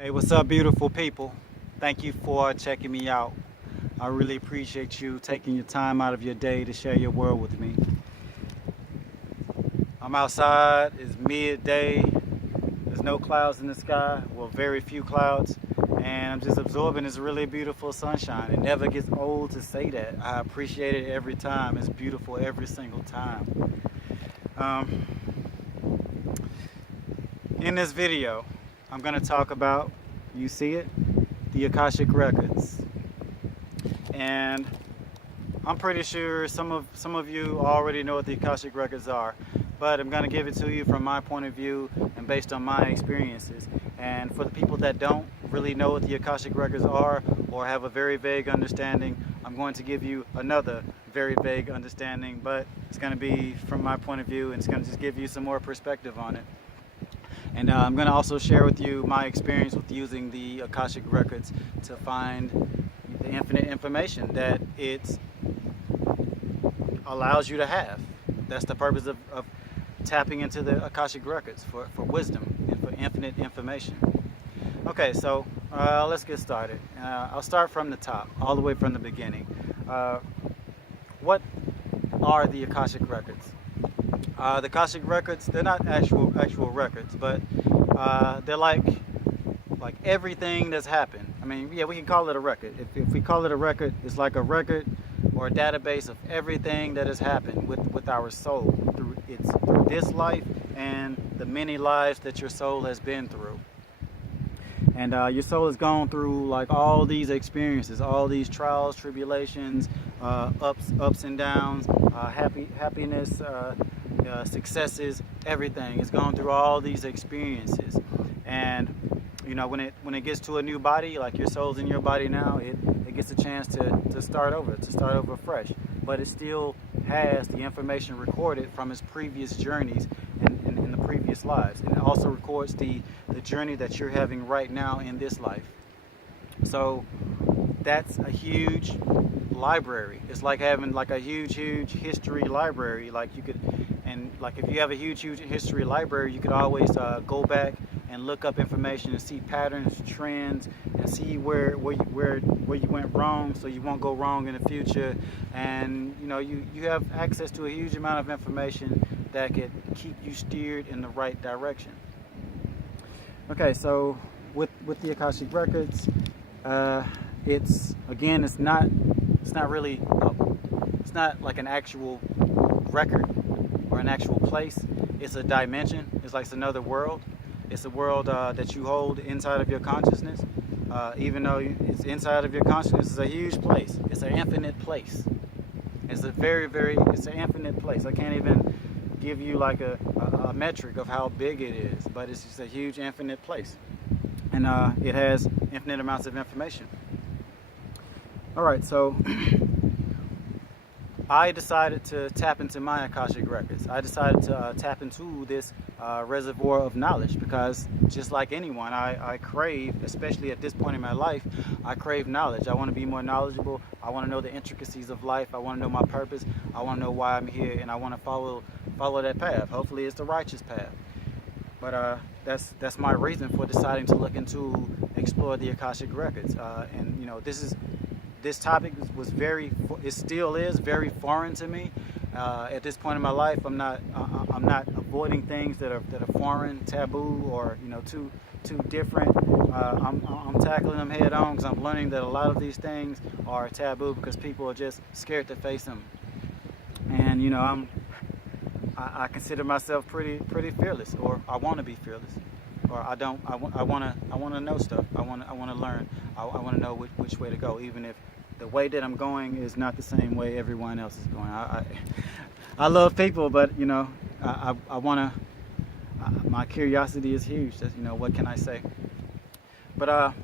Hey, what's up, beautiful people? Thank you for checking me out. I really appreciate you taking your time out of your day to share your world with me. I'm outside, it's midday, there's no clouds in the sky, well, very few clouds, and I'm just absorbing this really beautiful sunshine. It never gets old to say that. I appreciate it every time. It's beautiful every single time. Um, in this video, I'm going to talk about, you see it, the Akashic Records. And I'm pretty sure some of you already know what the Akashic Records are, but I'm going to give it to you from my point of view and based on my experiences. And for the people that don't really know what the Akashic Records are or have a very vague understanding, I'm going to give you another very vague understanding, but it's going to be from my point of view, and it's going to just give you some more perspective on it. And I'm going to also share with you my experience with using the Akashic Records to find the infinite information that it allows you to have. That's the purpose of tapping into the Akashic Records, for wisdom and for infinite information. Okay, so let's get started. I'll start from the top, all the way from the beginning. What are the Akashic Records? The Akashic Records, they're not actual records, but they're like everything that's happened. I mean, yeah, we can call it a record. If we call it a record, it's like a record or a database of everything that has happened with our soul through this life and the many lives that your soul has been through. And your soul has gone through like all these experiences, all these trials, tribulations, ups and downs, happiness, successes, everything. It's gone through all these experiences. And you know, when it gets to a new body, like your soul's in your body now, it gets a chance to start over fresh. But it still has the information recorded from its previous journeys and the previous lives. And it also records the journey that you're having right now in this life. So that's a huge library. It's like having like a huge history library. Like you could, and like if you have a huge history library, you could always go back and look up information and see patterns, trends, and see where you went wrong, so you won't go wrong in the future. And you know, you have access to a huge amount of information that could keep you steered in the right direction. Okay, so with the Akashic Records, it's not like an actual record or an actual place. It's a dimension. It's like it's another world. It's a world that you hold inside of your consciousness. Even though it's inside of your consciousness, it's a huge place. It's an infinite place. It's it's an infinite place. I can't even give you like a metric of how big it is, but it's just a huge infinite place. And it has infinite amounts of information. All right, so I decided to tap into my Akashic Records. I decided to tap into this reservoir of knowledge because just like anyone, I crave, especially at this point in my life, I crave knowledge. I want to be more knowledgeable. I want to know the intricacies of life. I want to know my purpose. I want to know why I'm here, and I want to follow that path. Hopefully it's the righteous path. But that's my reason for deciding to look into explore the Akashic Records. And you know, this topic it still is very foreign to me. At this point in my life, I'm not avoiding things that are foreign, taboo, or you know, too different. I'm tackling them head on because I'm learning that a lot of these things are taboo because people are just scared to face them. And you know, I consider myself pretty fearless, or I want to be fearless, or I don't. I want to know stuff. I want to learn. I want to know which way to go, even if the way that I'm going is not the same way everyone else is going. I love people, but you know, I want to. My curiosity is huge. That's, you know, what can I say? But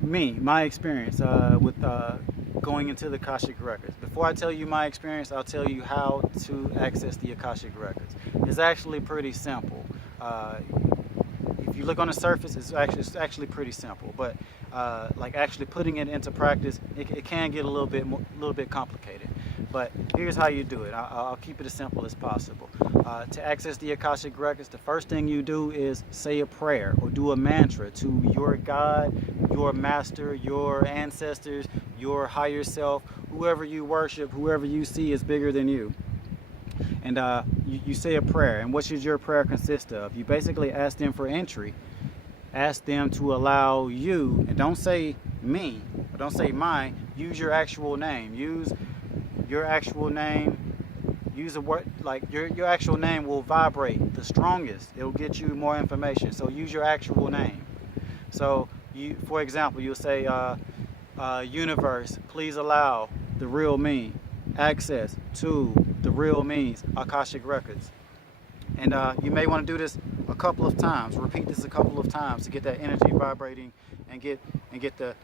my experience with going into the Akashic Records. Before I tell you my experience, I'll tell you how to access the Akashic Records. It's actually pretty simple. If you look on the surface, it's actually pretty simple. But like actually putting it into practice, it can get a little bit complicated. But here's how you do it. I'll keep it as simple as possible. To access the Akashic Records, the first thing you do is say a prayer or do a mantra to your God, your master, your ancestors, your higher self, whoever you worship, whoever you see is bigger than you. And you say a prayer. And what should your prayer consist of? You basically ask them for entry. Ask them to allow you, and don't say me, or don't say mine, use your actual name. Use your actual name. Use a word like your actual name will vibrate the strongest. It'll get you more information. So use your actual name. So you, for example, you'll say, universe, please allow the real me access to the real me's Akashic Records. And you may want to do this a couple of times. Repeat this a couple of times to get that energy vibrating and get the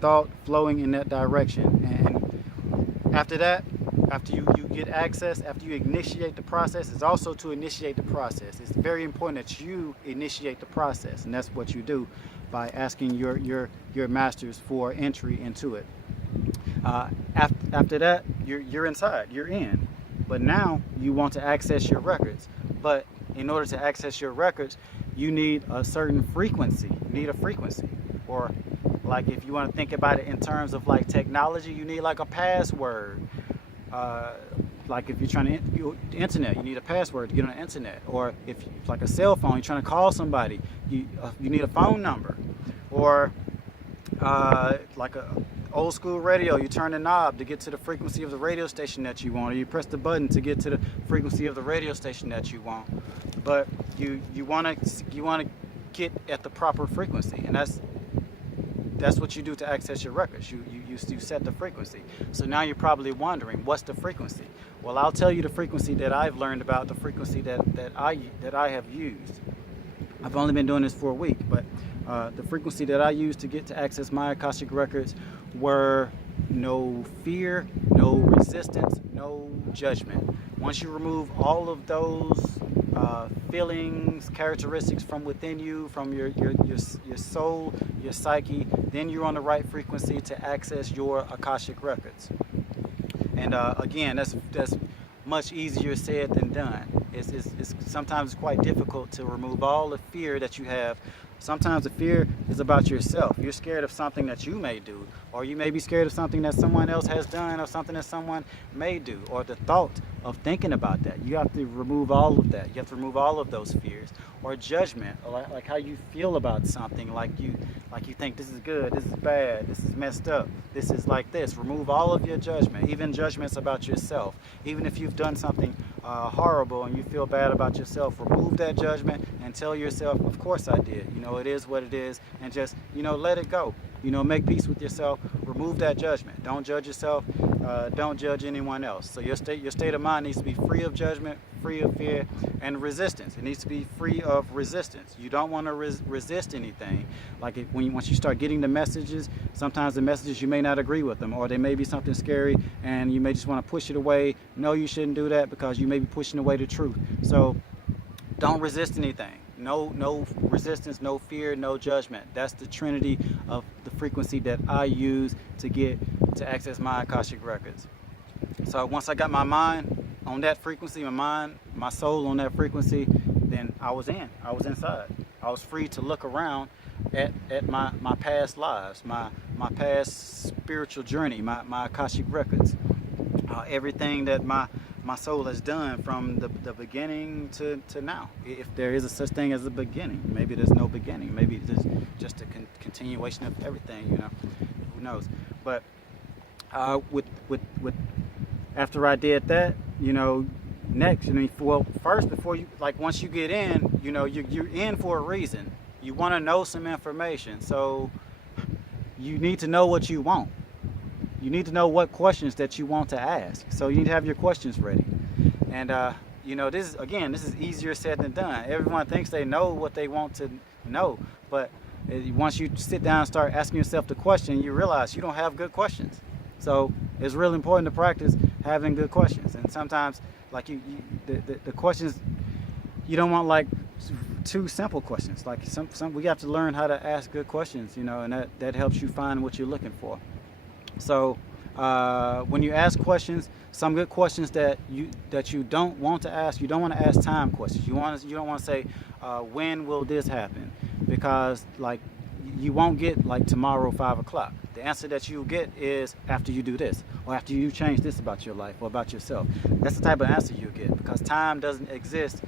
thought flowing in that direction. And after that, after you get access, after you initiate the process, it's also to initiate the process. It's very important that you initiate the process, and that's what you do by asking your masters for entry into it. After that, you're inside, you're in. But now you want to access your records. But in order to access your records, you need a certain frequency. You need a frequency. Or like if you want to think about it in terms of like technology, you need like a password. Like if you're trying to internet, you need a password to get on the internet. Or if like a cell phone, you're trying to call somebody, you need a phone number. Or like a old school radio, you turn the knob to get to the frequency of the radio station that you want, or you press the button to get to the frequency of the radio station that you want. But you want to get at the proper frequency, and that's what you do to access your records. You set the frequency. So now you're probably wondering, what's the frequency? Well, I'll tell you the frequency that I've learned about, the frequency that I have used. I've only been doing this for a week, but the frequency that I used to get to access my Akashic Records were no fear, no resistance, no judgment. Once you remove all of those feelings, characteristics from within you, from your soul, your psyche, then you're on the right frequency to access your Akashic Records. And again, that's much easier said than done. It's sometimes quite difficult to remove all the fear that you have. Sometimes the fear is about yourself. You're scared of something that you may do, or you may be scared of something that someone else has done, or something that someone may do, or the thought of thinking about that. You have to remove all of that. You have to remove all of those fears. Or judgment, like how you feel about something, like you think this is good, this is bad, this is messed up, this is like this. Remove all of your judgment, even judgments about yourself. Even if you've done something horrible and you feel bad about yourself, remove that judgment and tell yourself, of course I did. It is what it is, and just, let it go. Make peace with yourself. Remove that judgment. Don't judge yourself. Don't judge anyone else. So your state of mind needs to be free of judgment, free of fear, and resistance. It needs to be free of resistance. You don't want to resist anything. Like once you start getting the messages, sometimes the messages you may not agree with them, or they may be something scary, and you may just want to push it away. No, you shouldn't do that, because you may be pushing away the truth. So don't resist anything. No resistance, no fear, no judgment. That's the trinity of the frequency that I use to access my Akashic Records. So once I got my mind on that frequency, my soul on that frequency, then I was inside. I was free to look around at my past lives, my past spiritual journey, my Akashic Records, everything that my soul has done from the beginning to now. If there is a such thing as a beginning, maybe there's no beginning. Maybe it's just a continuation of everything. Who knows? But with after I did that, next, first, before you, once you get in, you're in for a reason. You want to know some information, so you need to know what you want. You need to know what questions that you want to ask. So you need to have your questions ready. And this is easier said than done. Everyone thinks they know what they want to know, but once you sit down and start asking yourself the question, you realize you don't have good questions. So it's really important to practice having good questions. And sometimes, the questions, you don't want too simple questions. We have to learn how to ask good questions, and that helps you find what you're looking for. So When you ask questions, some good questions that you don't want to ask, you don't want to ask time questions. You don't want to say, when will this happen? Because like you won't get like tomorrow 5 o'clock. The answer that you get is after you do this, or after you change this about your life or about yourself. That's the type of answer you get, because time doesn't exist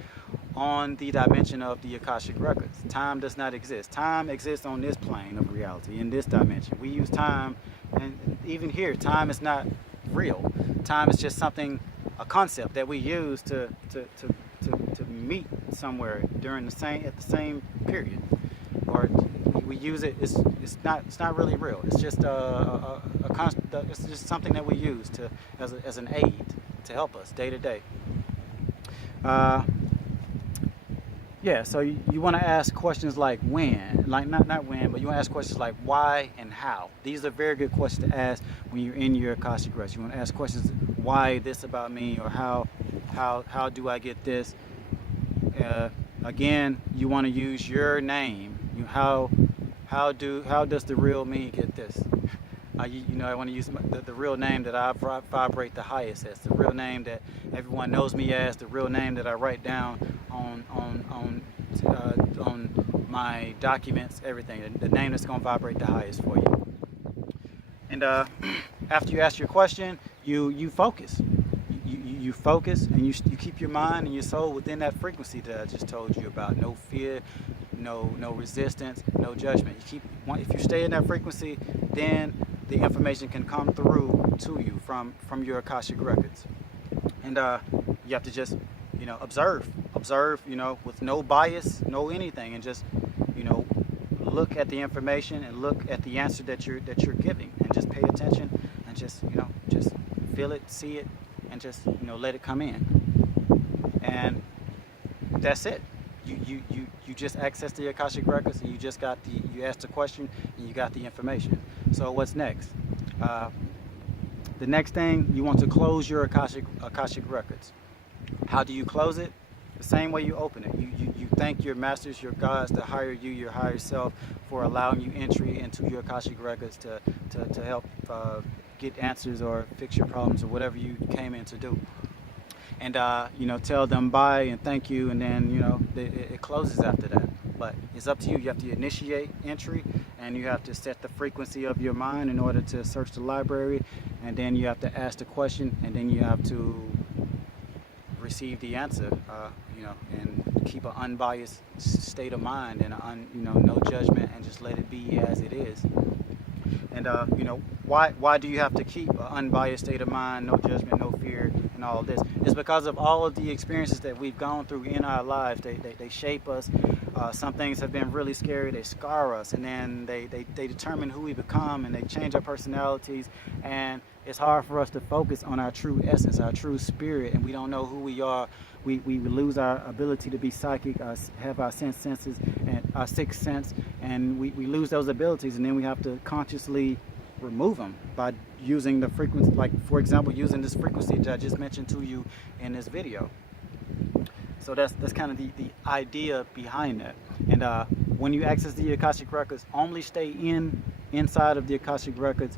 on the dimension of the Akashic records. Time does not exist. Time exists on this plane of reality, in this dimension. We use time, and even here, time is not real. Time is just something, a concept that we use to meet somewhere during at the same period, or we use it. It's not really real. It's just it's just something that we use as an aid to help us day to day. Yeah, so you want to ask questions like when, like not when, but you want to ask questions like why and how. These are very good questions to ask when you're in your Akashic records. You want to ask questions, why this about me, or how do I get this? Again, you want to use your name. How does the real me get this? I want to use the real name that I vibrate the highest as, the real name that everyone knows me as, the real name that I write down on my documents, everything. The name that's going to vibrate the highest for you. And after you ask your question, you focus. You focus, and you keep your mind and your soul within that frequency that I just told you about. No fear, no resistance, no judgment. If you stay in that frequency, then the information can come through to you from your Akashic records. And you have to just observe, with no bias, no anything, and just look at the information and look at the answer that you're giving, and just pay attention, and just feel it, see it, and just let it come in. And that's it. You just access the Akashic records, and you asked the question and you got the information. So what's next? The next thing, you want to close your Akashic records. How do you close it? The same way you open it. You thank your masters, your gods, the higher you, your higher self, for allowing you entry into your Akashic records to help get answers or fix your problems or whatever you came in to do. And tell them bye and thank you, and then it closes after that. But it's up to you. You have to initiate entry, and you have to set the frequency of your mind in order to search the library, and then you have to ask the question, and then you have to receive the answer, and keep an unbiased state of mind, and no judgment, and just let it be as it is. And why do you have to keep an unbiased state of mind, no judgment, no fear, and all of this? It's because of all of the experiences that we've gone through in our lives. They shape us. Some things have been really scary. They scar us, and then they determine who we become, and they change our personalities. And it's hard for us to focus on our true essence, our true spirit, and we don't know who we are. We lose our ability to be psychic, have our senses and our sixth sense, and we lose those abilities, and then we have to consciously remove them by using the frequency, like for example using this frequency that I just mentioned to you in this video. So that's kind of the idea behind that. And when you access the Akashic records, only stay inside of the Akashic records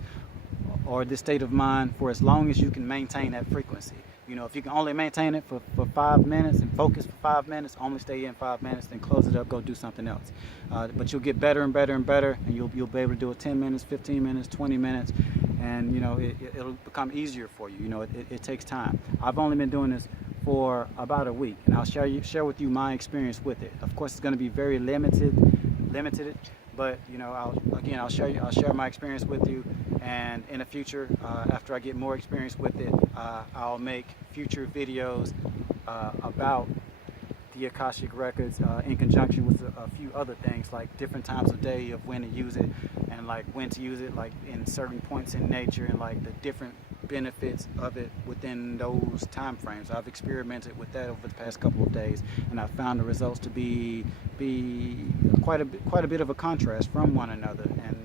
or this state of mind for as long as you can maintain that frequency. If you can only maintain it for 5 minutes and focus for 5 minutes, only stay in 5 minutes, then close it up, go do something else. But you'll get better and better and better, and you'll be able to do it 10 minutes, 15 minutes, 20 minutes, and it'll become easier for you. It takes time. I've only been doing this for about a week, and I'll share with you my experience with it. Of course, it's going to be very limited, but I'll share my experience with you. And in the future, after I get more experience with it, I'll make future videos about the Akashic records in conjunction with a few other things, like different times of day of when to use it, and like when to use it, like in certain points in nature, and like the different benefits of it within those time frames. I've experimented with that over the past couple of days, and I found the results to be quite a bit of a contrast from one another, and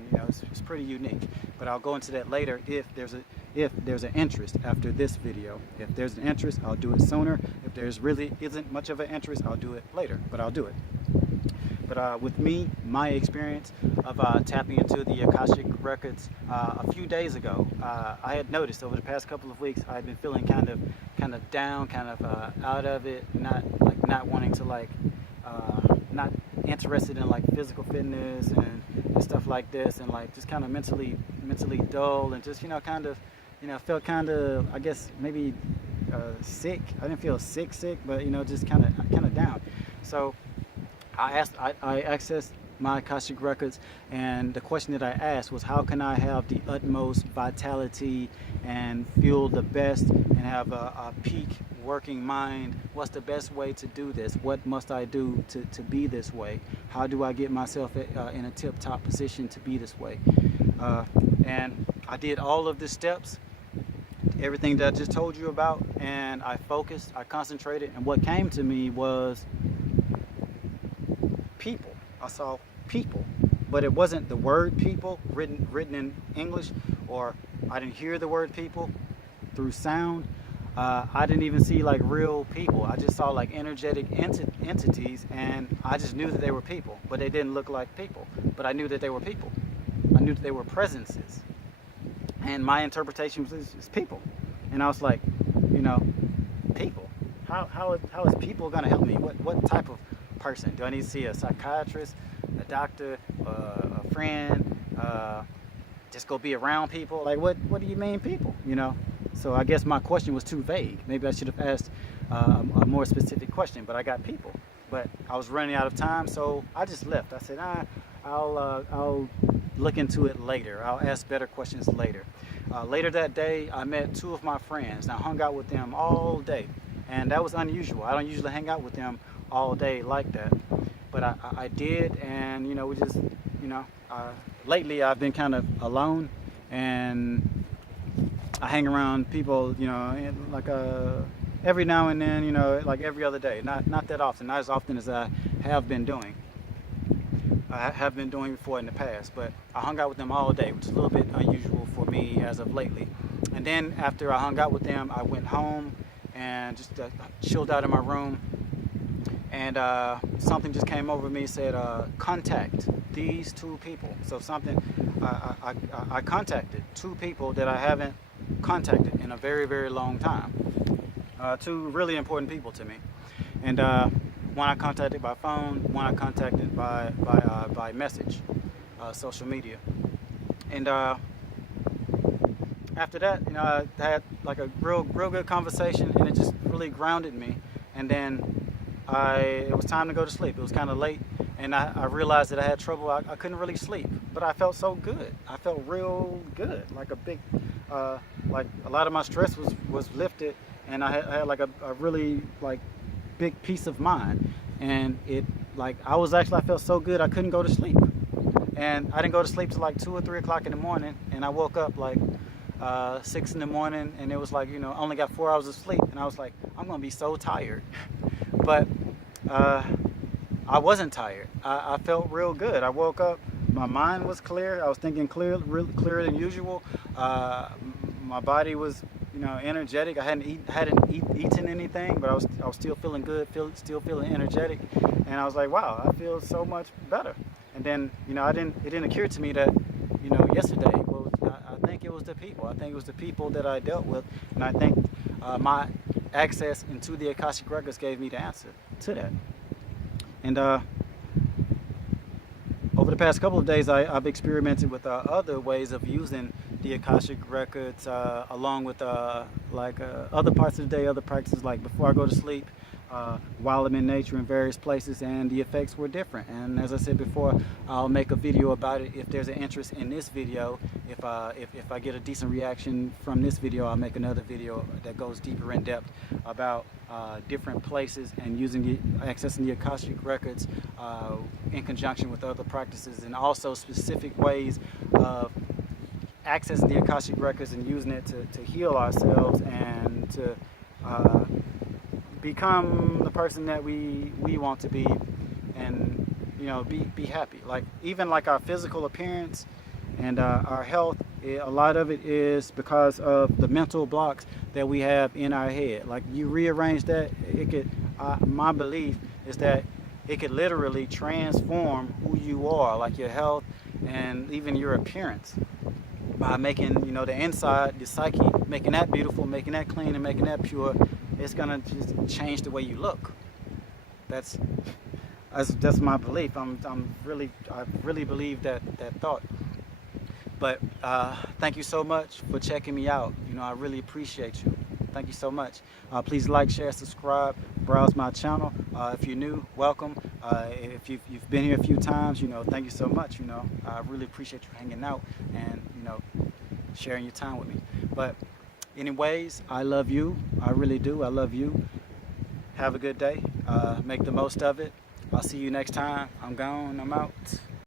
it's pretty unique. But I'll go into that later if there's an interest after this video. If there's an interest, I'll do it sooner. If there's really isn't much of an interest, I'll do it later, but I'll do it. But with me, my experience of tapping into the Akashic records a few days ago, I had noticed over the past couple of weeks I had been feeling kind of down, kind of out of it, not wanting to not interested in like physical fitness and stuff like this, and like just kind of mentally dull, and just felt kind of, I guess, maybe sick. I didn't feel sick, but just kind of down. So I accessed my Akashic records, and the question that I asked was, how can I have the utmost vitality and feel the best and have a peak working mind? What's the best way to do this? What must I do to be this way? How do I get myself in a tip-top position to be this way? And I did all of the steps, everything that I just told you about, and I focused, I concentrated, and what came to me was people. I saw people, but it wasn't the word people written in English, or I didn't hear the word people through sound. I didn't even see like real people. I just saw like energetic entities, and I just knew that they were people, but they didn't look like people. But I knew that they were people. I knew that they were presences, and my interpretation was people. And I was like, people. How is people gonna help me? What type of person? Do I need to see a psychiatrist, a doctor, a friend, just go be around people? Like, what do you mean people? So I guess my question was too vague. Maybe I should have asked a more specific question, but I got people. But I was running out of time, so I just left. I said, I'll look into it later. I'll ask better questions later. Later that day, I met two of my friends, and I hung out with them all day. And that was unusual. I don't usually hang out with them all day like that, but I did, and we just lately I've been kind of alone, and I hang around people like every now and then, like every other day, not that often, not as often as I have been doing before in the past, but I hung out with them all day, which is a little bit unusual for me as of lately. And then after I hung out with them, I went home and just chilled out in my room. And something just came over me, said, contact these two people. So I contacted two people that I haven't contacted in a very, very long time. Two really important people to me. And one I contacted by phone, one I contacted by message, social media. And after that, I had like a real good conversation, and it just really grounded me. And then it was time to go to sleep. It was kind of late, and I realized that I had trouble. I couldn't really sleep, but I felt so good. I felt real good, like a big, like a lot of my stress was lifted, and I had like a really like big peace of mind. And I felt so good I couldn't go to sleep, and I didn't go to sleep till like 2 or 3 o'clock in the morning, and I woke up like 6 in the morning, and it was like only got 4 hours of sleep, and I was like, I'm gonna be so tired. But I wasn't tired. I felt real good. I woke up, my mind was clear. I was thinking clearer than usual. My body was energetic. I hadn't eaten anything, but I was still feeling good, still feeling energetic, and I was like, wow, I feel so much better. And then it didn't occur to me that yesterday, well, I think it was the people. I think it was the people that I dealt with, and I think my access into the Akashic records gave me the answer to that. And over the past couple of days, I've experimented with other ways of using the Akashic records, along with other parts of the day, other practices, like before I go to sleep, while I'm in nature in various places, and the effects were different. And as I said before, I'll make a video about it if there's an interest in this video. If I get a decent reaction from this video, I'll make another video that goes deeper in depth about different places and accessing the Akashic records in conjunction with other practices, and also specific ways of accessing the Akashic records and using it to heal ourselves and to become the person that we want to be, and be happy. Like even like our physical appearance and our health, a lot of it is because of the mental blocks that we have in our head. Like you rearrange that, my belief is that it could literally transform who you are, like your health and even your appearance, by making, you know, the inside, the psyche, making that beautiful, making that clean, and making that pure. It's gonna just change the way you look. That's my belief. I really believe that thought. But thank you so much for checking me out. You know, I really appreciate you. Thank you so much. Please like, share, subscribe, browse my channel. If you're new, welcome. If you've been here a few times, you know, thank you so much. You know, I really appreciate you hanging out and, you know, sharing your time with me. But anyways, I love you. I really do. I love you. Have a good day. Make the most of it. I'll see you next time. I'm gone. I'm out.